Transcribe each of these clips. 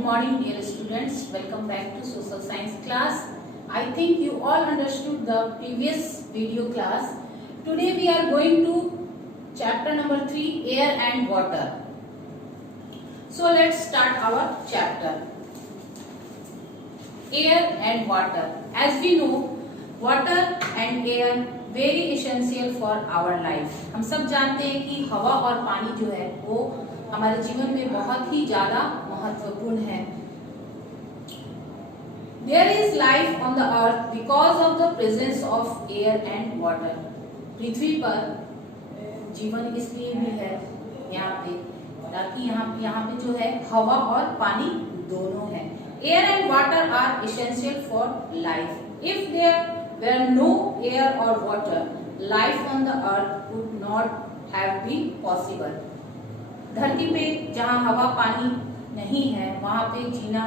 good morning dear students. Welcome back to social science class. I think you all understood the previous video class. Today we are going to chapter number 3, air and water. So let's start our chapter. Air and water. As we know, water and air very essential for our life. हम सब जानते हैं कि हवा और पानी जो है वो हमारे जीवन में बहुत ही ज्यादा महत्वपूर्ण है. There is life on the earth because of the presence of air and water. पृथ्वी पर जीवन इसलिए भी है यहाँ पे ताकि यहाँ पे जो है हवा और पानी दोनों है. Air and water are essential for life. If there were no air or water, life on the earth would not have been possible. धरती पे जहाँ हवा पानी नहीं है वहाँ पे जीना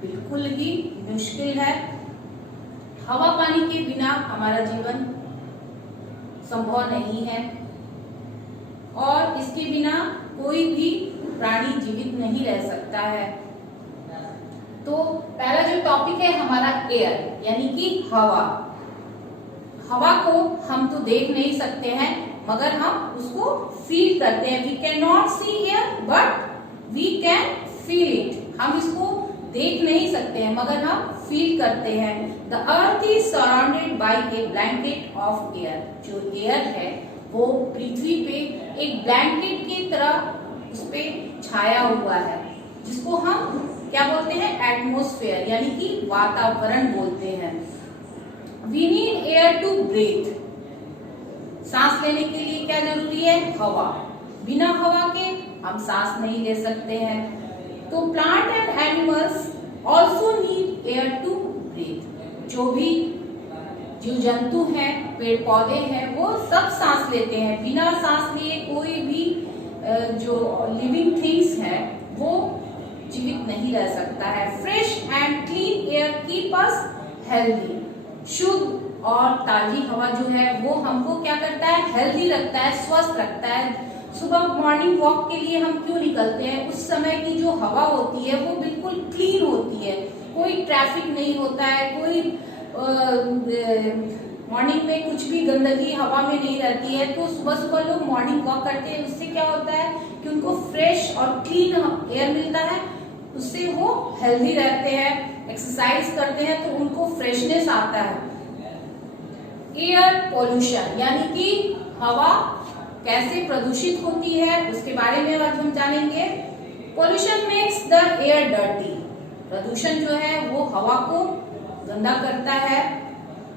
बिल्कुल ही मुश्किल है. हवा पानी के बिना हमारा जीवन संभव नहीं है और इसके बिना कोई भी प्राणी जीवित नहीं रह सकता है. तो पहला जो टॉपिक है हमारा एयर यानी कि हवा. हवा को हम तो देख नहीं सकते हैं मगर हम उसको फील करते हैं. We can not see air but we can feel it. हम इसको देख नहीं सकते हैं मगर हम फील करते हैं. The earth is surrounded by A blanket of air. जो एयर है वो पृथ्वी पे एक ब्लैंकेट की तरह उस पे छाया हुआ है जिसको हम क्या बोलते हैं एटमॉस्फेयर यानी कि वातावरण बोलते हैं. We need air to breathe. सांस लेने के लिए क्या जरूरी है? हवा. बिना हवा के हम सांस नहीं ले सकते हैं. तो plant and animals also need air to breathe. जो भी जीव जंतु हैं पेड़ पौधे हैं वो सब सांस लेते हैं. बिना सांस लिए कोई भी जो लिविंग थिंग्स है वो जीवित नहीं रह सकता है. Fresh and clean air keep us healthy. शुद्ध और ताजी हवा जो है वो हमको क्या करता है? हेल्दी रखता है, स्वस्थ रखता है. सुबह मॉर्निंग वॉक के लिए हम क्यों निकलते हैं? उस समय की जो हवा होती है वो बिल्कुल क्लीन होती है, कोई ट्रैफिक नहीं होता है, कोई मॉर्निंग में कुछ भी गंदगी हवा में नहीं रहती है. तो सुबह सुबह लोग मॉर्निंग वॉक करते हैं. उससे क्या होता है कि उनको फ्रेश और क्लीन एयर मिलता है. उससे वो हेल्दी रहते हैं. एक्सरसाइज करते हैं तो उनको फ्रेशनेस आता है. एयर पोल्यूशन यानी कि हवा कैसे प्रदूषित होती है उसके बारे में आज हम जानेंगे. Pollution makes the air dirty. प्रदूषण जो है वो हवा को गंदा करता है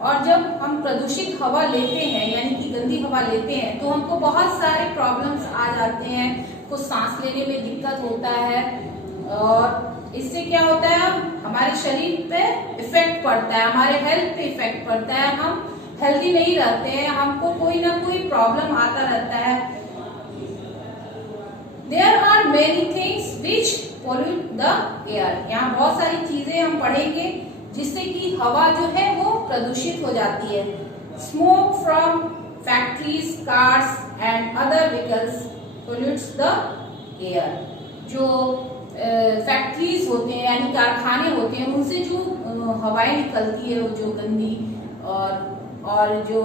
और जब हम प्रदूषित हवा लेते हैं यानी कि गंदी हवा लेते हैं तो हमको बहुत सारे प्रॉब्लम्स आ जाते हैं. कुछ सांस लेने में दिक्कत होता है और इससे क्या होता है हमारे शरीर पे इफेक्ट पड़ता है, हमारे हेल्थ पे इफेक्ट पड़ता है. हम हेल्दी नहीं रहते हैं, हमको कोई ना कोई प्रॉब्लम आता रहता है. There are many things which pollute the air. यहाँ बहुत सारी चीजें हम पढ़ेंगे जिससे कि हवा जो है वो प्रदूषित हो जाती है. Smoke from factories, cars and other vehicles pollutes the air. जो फैक्ट्रीज होते हैं यानी कारखाने होते हैं उनसे जो हवाएं निकलती है वो जो गंदी और जो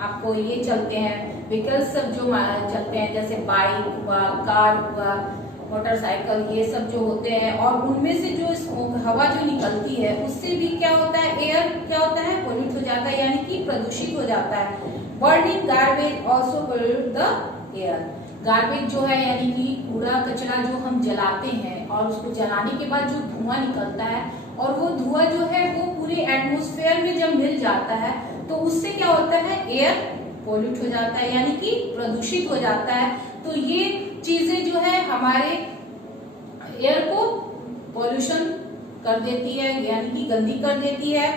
आपको ये चलते हैं व्हीकल्स सब जो चलते हैं जैसे बाइक हुआ, कार हुआ, मोटरसाइकिल, ये सब जो होते हैं और उनमें से जो हवा जो निकलती है उससे भी क्या होता है एयर क्या होता है पोल्यूट हो जाता है यानी कि प्रदूषित हो जाता है. Burning garbage also pollute the air. Garbage जो है यानी कि कूड़ा कचरा जो हम जलाते हैं और उसको जलाने के बाद जो धुआं निकलता है और वो धुआं जो है वो पूरे एटमॉस्फेयर में जब मिल जाता है तो उससे क्या होता है एयर पोल्यूट हो जाता है यानी कि प्रदूषित हो जाता है. तो ये चीजें जो है हमारे एयर को पोल्यूशन कर देती है यानी कि गंदी कर देती है.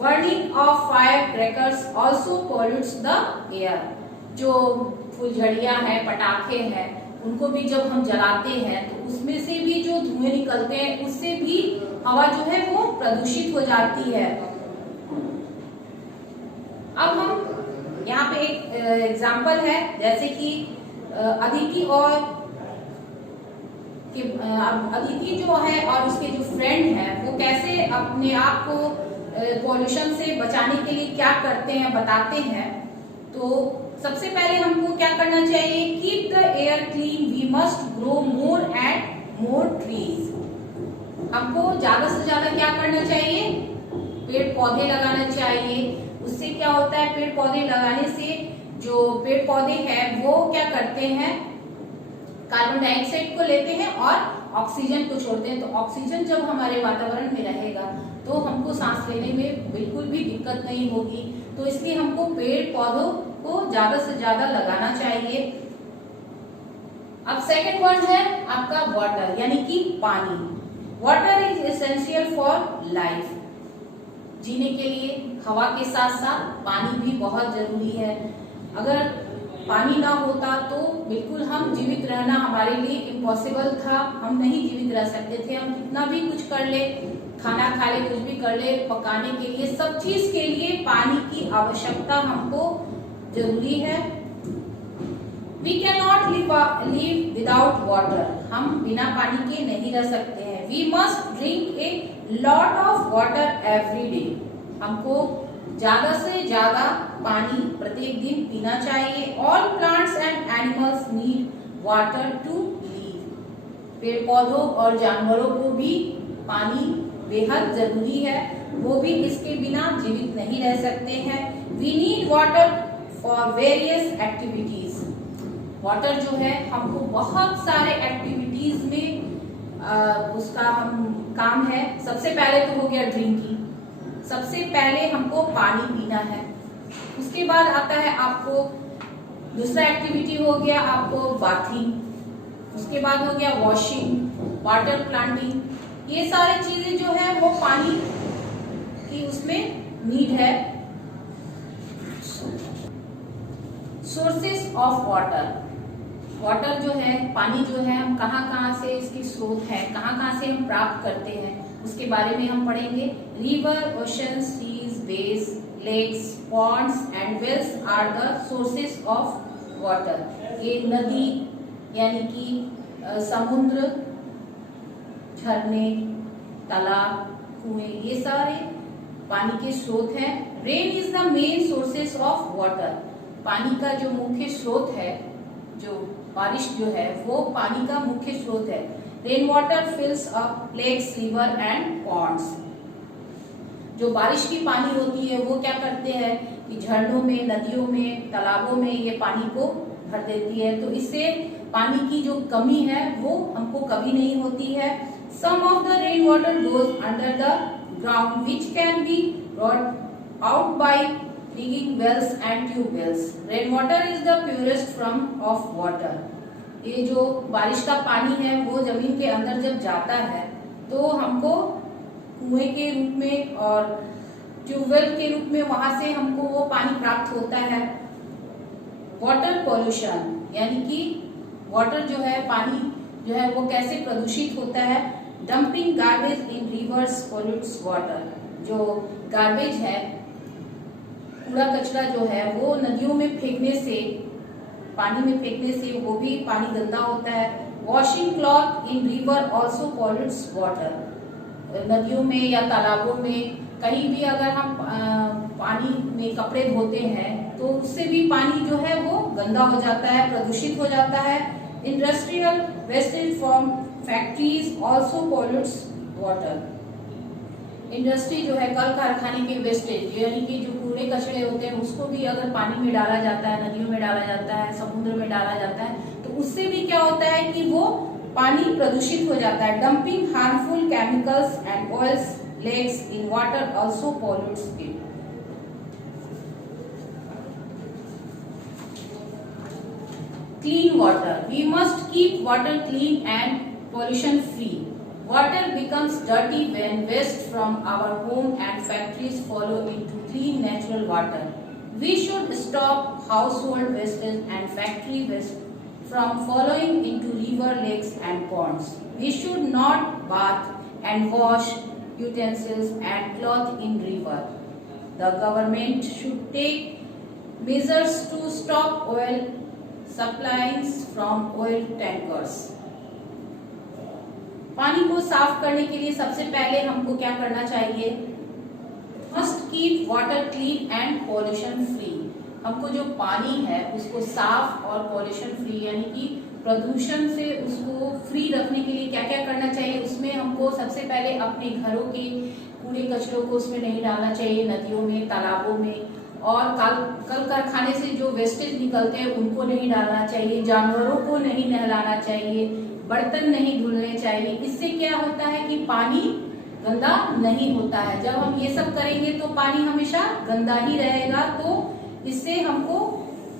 Burning of fire crackers also pollutes the air. जो फुलझड़ियां हैं, पटाखे हैं, उनको भी जब हम जलाते हैं तो उसमें से भी जो धुएं निकलते हैं उससे भी हवा जो है वो प्रदूषित हो जाती है. अब हम यहाँ पे एक एग्जाम्पल है जैसे कि अदिति और कि अदिति जो है और उसके जो फ्रेंड है वो कैसे अपने आप को पॉल्यूशन से बचाने के लिए क्या करते हैं बताते हैं। तो सबसे पहले हमको क्या करना चाहिए, keep the air clean, we must grow more and more trees. हमको ज्यादा से ज्यादा क्या करना चाहिए, पेड़ पौधे लगाना चाहिए। उससे क्या होता है, पेड़ पौधे लगाने से जो पेड़ पौधे हैं वो क्या करते हैं, कार्बन डाइऑक्साइड को लेते हैं और ऑक्सीजन को छोड़ते हैं। तो ऑक्सीजन जब हमारे वातावरण में रहेगा तो हमको सांस लेने में बिल्कुल भी दिक्कत नहीं होगी। तो इसलिए हमको पेड़ पौधों को ज्यादा से ज्यादा लगाना चाहिए। अब सेकंड वर्ड है आपका वाटर, यानी कि पानी। Water is essential for life, जीने के लिए हवा के साथ साथ पानी भी बहुत जरूरी है। अगर पानी ना होता तो बिल्कुल हम जीवित रहना हमारे लिए इम्पॉसिबल था, हम नहीं जीवित रह सकते थे। हम कितना भी कुछ कर ले, खाना खा ले, कुछ भी कर ले, पकाने के लिए, सब चीज के लिए पानी की आवश्यकता हमको जरूरी है। We can not live without water, हम बिना पानी के नहीं रह सकते हैं। We must drink a lot of water every day, हमको ज्यादा से ज्यादा पानी प्रत्येक दिन पीना चाहिए। All plants and animals need water to live, पेड़ पौधों और जानवरों को भी पानी बेहद जरूरी है, वो भी इसके बिना जीवित नहीं रह सकते हैं। We need water for various activities, water जो है हमको बहुत सारे एक्टिविटीज में उसका हम काम है। सबसे पहले तो हो गया ड्रिंकिंग, सबसे पहले हमको पानी पीना है। उसके बाद आता है आपको दूसरा एक्टिविटी हो गया आपको बाथिंग, उसके बाद हो गया वॉशिंग, वाटर प्लांटिंग। ये सारी चीजें जो है वो पानी की उसमें नीड है। सोर्सेस ऑफ वाटर, वाटर जो है, पानी जो है, हम कहाँ से इसकी स्रोत है, कहाँ से हम प्राप्त करते हैं, उसके बारे में हम पढ़ेंगे। River, oceans, seas, bays, lakes, ponds and wells are the sources of water. ये नदी यानी कि समुद्र, झरने, तालाब, कुएं, ये सारे पानी के स्रोत हैं। Rain is the main sources of water, पानी का जो मुख्य स्रोत है, जो बारिश जो है वो पानी का मुख्य स्रोत है। Rain water fills up lakes, river and ponds, जो बारिश की पानी होती है वो क्या करते हैं कि झरनों में, नदियों में, तालाबों में ये पानी को भर देती है। तो इससे पानी की जो कमी है वो हमको कभी नहीं होती है। Some of the rain water goes under the ground which can be brought out by digging wells and tube wells. Rain water is the purest form of water. ये जो बारिश का पानी है वो जमीन के अंदर जब जाता है तो हमको कुएं के रूप में और ट्यूबवेल के रूप में वहां से हमको वो पानी प्राप्त होता है। वाटर पॉल्यूशन, यानी कि वाटर जो है, पानी जो है वो कैसे प्रदूषित होता है। डंपिंग गार्बेज इन रिवर्स पॉल्यूट्स वाटर, जो गार्बेज है, कूड़ा कचरा जो है वो नदियों में फेंकने से, पानी में फेंकने से वो भी पानी गंदा होता है। Washing cloth in river also pollutes water, नदियों में या तालाबों में कहीं भी अगर हम पानी में कपड़े धोते हैं तो उससे भी पानी जो है वो गंदा हो जाता है, प्रदूषित हो जाता है। Industrial wastage from factories also pollutes water, industry जो है, कल कारखाने के वेस्टेज यानी कि जो कूड़े कचरे होते हैं उसको भी अगर पानी में डाला जाता है, नदियों में डाला जाता है, समुद्र में डाला जाता है तो उससे भी क्या होता है कि वो पानी प्रदूषित हो जाता है। Dumping harmful chemicals and oils lakes in water also pollutes it. Clean water, we must keep water clean and pollution free. Water becomes dirty when waste from our home and factories follow into clean natural water. We should stop household wastage and factory waste from following into river, lakes and ponds. We should not bath and wash utensils and cloth in river. The government should take measures to stop oil supplies from oil tankers. पानी को साफ करने के लिए सबसे पहले हमको क्या करना चाहिए? Must keep water clean and pollution free. हमको जो पानी है उसको साफ और पॉल्यूशन फ्री यानी कि प्रदूषण से उसको फ्री रखने के लिए क्या क्या करना चाहिए? उसमें हमको सबसे पहले अपने घरों के कूड़े कचरों को उसमें नहीं डालना चाहिए, नदियों में, तालाबों में, और कल कारखाने से जो वेस्टेज निकलते हैं उनको नहीं डालना चाहिए, जानवरों को नहीं नहलाना चाहिए, बर्तन नहीं धुलने चाहिए। इससे क्या होता है कि पानी गंदा नहीं होता है। जब हम ये सब करेंगे तो पानी हमेशा गंदा ही रहेगा। तो इससे हमको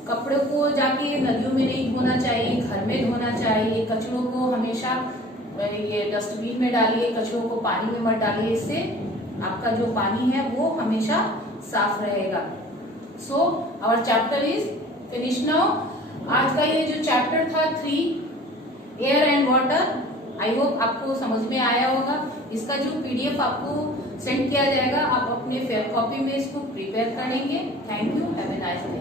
कपड़ों को जाके नदियों में नहीं धोना चाहिए, घर में धोना चाहिए। कचरों को हमेशा ये डस्टबिन में डालिए, कचरों को पानी में मत डालिए। इससे आपका जो पानी है वो हमेशा साफ रहेगा। So our chapter is finish now. आज का ये जो चैप्टर था 3 air and water, I hope आपको समझ में आया होगा। इसका जो पीडीएफ आपको सेंड किया जाएगा, आप अपने कॉपी में इसको प्रिपेयर करेंगे। Thank you, have a nice day.